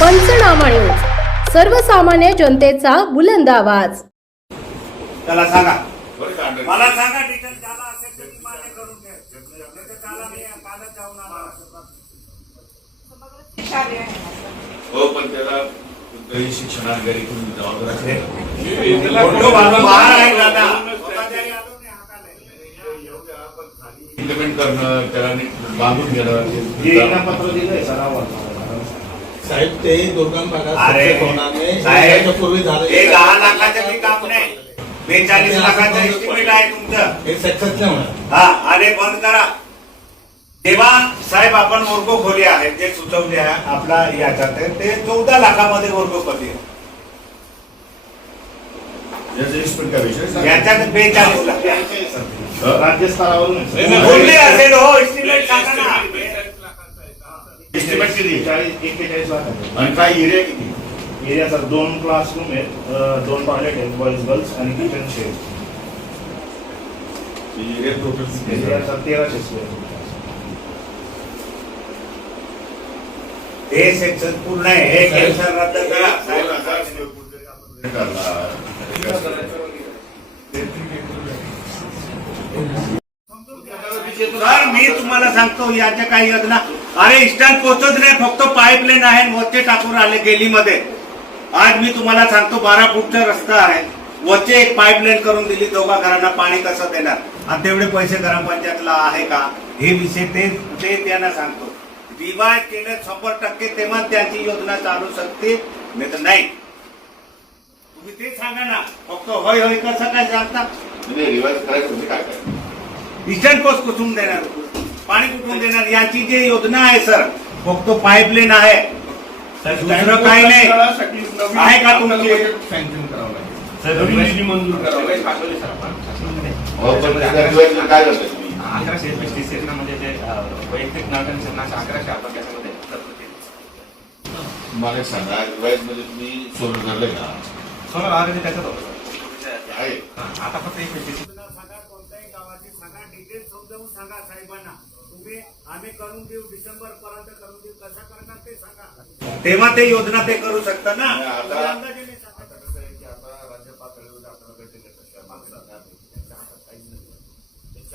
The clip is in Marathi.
पंचनामा न्यूज. सर्वसामान्य जनतेचा बुलंद आवाज. त्याला सांगा. मला सांगा डिटेल झाला असेल तर मी मान्य करून घ्या नाही तर त्याला मी कालच जाऊन. हो पण त्याला कुठल्याही घरी तुम्ही जबाबदार. इम्प्लिमेंट करणं त्याला नीट बांधून घेणं हे पत्र दिलंय सरावाला. साहेब ते दुर्गम भागात अरे याच्यापूर्वी झालं. हे दहा लाखाचं बी काम नाही. बेचाळीस लाखाचं एस्टिमेट आहे तुमचं. हे सक्सेस नाही होणार हा आणि बंद करा. तेव्हा साहेब आपण वर्ग खोली आहेत जे सुचवले आहे आपला याच्यात आहे, ते चौदा लाखामध्ये वर्ग खोली आहे. याच्यात बेचाळीस लाख. राज्य स्तरावरून बोलले असेल हो एस्टिमेट सांगा ना Estimate किती चाळीस एक्केचाळीस लाख आहे. आणि काय एरिया किती? एरिया सर दोन क्लासरूम आहेत दोन टॉयलेट आहेत बॉईज गर्ल्स आणि किचन शेड एरिया टोटल किती एरिया आहे? सर तेराशे स्क्वेअर हे सेक्शन पूर्ण आहे. हे कॅन्सर रद्द करा. सर मी तुम्हाला सांगतो याच्या काही योजना अरे इस्टर्न पोहोचत नाही फक्त पाईपलाईन आहे वरचे टाकून आले गेलीमध्ये आज मी तुम्हाला सांगतो बारा फूटचा रस्ता आहे. वरचे एक पाईपलाईन करून दिली दोघा घरांना पाणी कसं देणार? आणि तेवढे पैसे ग्रामपंचायतला आहे का? हे विषय ते ते त्यांना सांगतो. रिवाज केले शंभर टक्के तेव्हा त्यांची योजना चालू शकते. नाही तर नाही. तुम्ही ते सांगा ना. फक्त होय होय कसं काय सांगता? रिवाइज करायचं काय इस्टर्न कोस्ट कुठून देणार? पाणी कुठून देणार? याची जी योजना आहे सर फक्त पाईपलाईन आहे. दुसरं काही नाही. आहे का तुमची? मंजूर करावं लागेल. हो काय तुम्ही अकराशे पस्तीस योजनामध्ये जे वैयक्तिक नागरिकांना अकराशे आपण त्याच्यामध्ये. मला सांगा मध्ये तुम्ही सोडून धरले का? ऑलरेडी त्याच्यात होतं आता फक्त एक पस्तीस सांगा कोणत्याही गावाची सांगा डिटेल समजावून सांगा साहेबांना. तुम्ही आम्ही करून देऊ डिसेंबर पर्यंत करून देऊ. कसा करणार ते सांगा. तेव्हा ते योजना ते करू शकता ना?